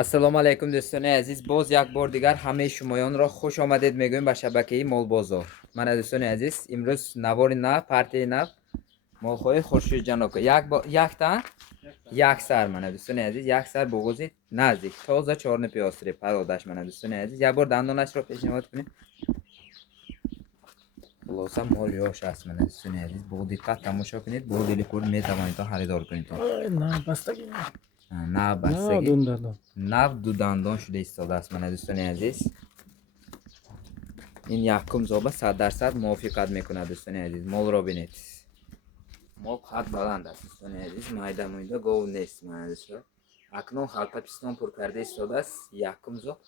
ассалому алайкум дӯстони азиз, боз як бор дигар ҳамаи шумоёнро хуш омадед мегӯем ба шабакаи Молбозор. Мана дӯстони азиз, имрӯз навори нав, партияи нав молхоҳи Хуршидҷанока яктан як сар. Мана дӯстони азиз, як сар буғузи наздик тоза чорни пиёсри пародаш. Мана дӯстони азиз, як бор дандонашро пешниҳод кунед. хулоса мол ёш аст. Мана дӯстони азиз, бо диққат тамошо кунед, бо дили хурд метавонед харидор кунед. нав ду дандон шуда истодааст. Мана дӯстони азиз, ин якум зоба 100% мувофиқат мекунад. Дӯстони азиз, молро бинед, мол қад баланд аст. Дӯстони азиз, майда муйда гов нест. Мана дӯстон, акнун халқа пистон пур карда истодааст. Якум зоб.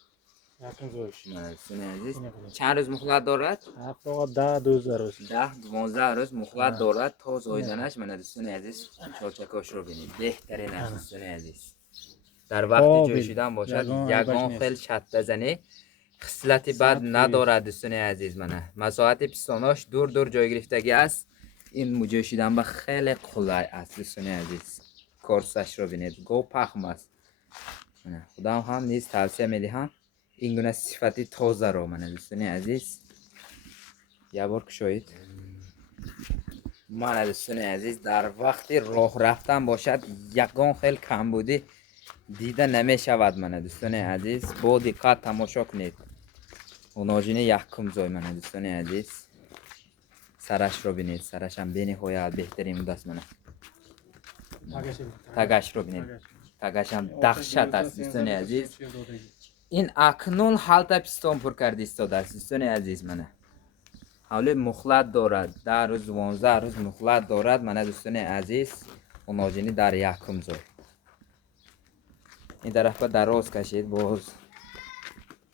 Мана дӯстони азиз, чанд рӯз муҳлат дорад? 10-12 рӯз муҳлат дорад то зоиданаш. Мана дӯстони азиз, чолчакошро бинед, беҳтарин аст. Дӯстони азиз, дар вақти ҷӯшидан бошад, ягон хел шаттазанӣ хислати бад надорад. Дӯстони азиз, мана масоҳати пистонош дур ҷой гирифтагӣ аст. ин ҷӯшидан ба хеле қулай аст. Дӯстони азиз, корсашро бинед, гов пахм аст. мана худам ҳам низ тавсия медиҳам ин гуна сифати тозаро. Мана дӯстони азиз, як бор кушоед. мана дӯстони азиз, дар вақти роҳ рафтан бошад, ягон хел камбудӣ дида намешавад. Мана дӯстони азиз, бо диққат тамошо кунед. уноҷини якум зой. Мана дӯстони азиз, сарашро бинед, сарашам бениҳоят беҳтарин будаст. Мана тагашро бинед, тагашам дахшат аст. дӯстони азиз, ин акнун ҳалта пистон пур карда истодааст. дӯстони азиз, мана ҳавли мухлат дорад, 10 рӯз 12 рӯз мухлат дорад. мана дӯстони азиз, уноҷини дар якум зой. ин тарафа дароз кашед, боз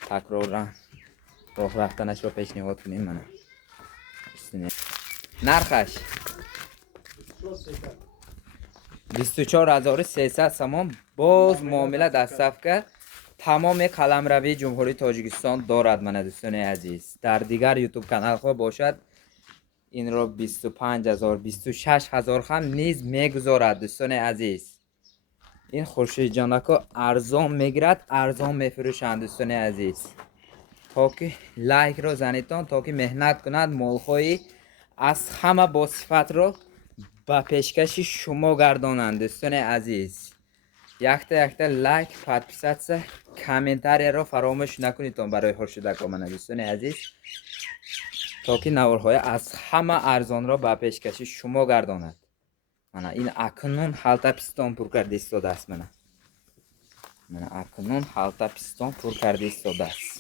такроран роҳ рафтанашро пешниҳод кунем. мана нархаш 24300 сомон. боз муомила дастсафка тамоми қаламравии ҷумҳурии Тоҷикистон дорад. мана дӯстони азиз, дар дигар ютуб каналҳо бошад, инро 25000 26000 ҳам низ мегузорад. дӯстони азиз, ин Хуршидҷанока арзон мегирад, арзон мефурӯшанд. дӯстони азиз, то ки лайкро занитон, то ки меҳнат кунад, молхоҳи аз ҳама босифатро ба пешкаши шумо гардонанд. дӯстони азиз, якта лайк, подписатсия, комментарияро фаромӯш накунедтон барои Хуршидако. мана дӯстони азиз, то ки наворҳои аз ҳама арзонро ба пешкаши шумо гардонад. мана ин акнун ҳалта пистон пур карда истодааст. мана акнун ҳалта пистон пур карда истодааст.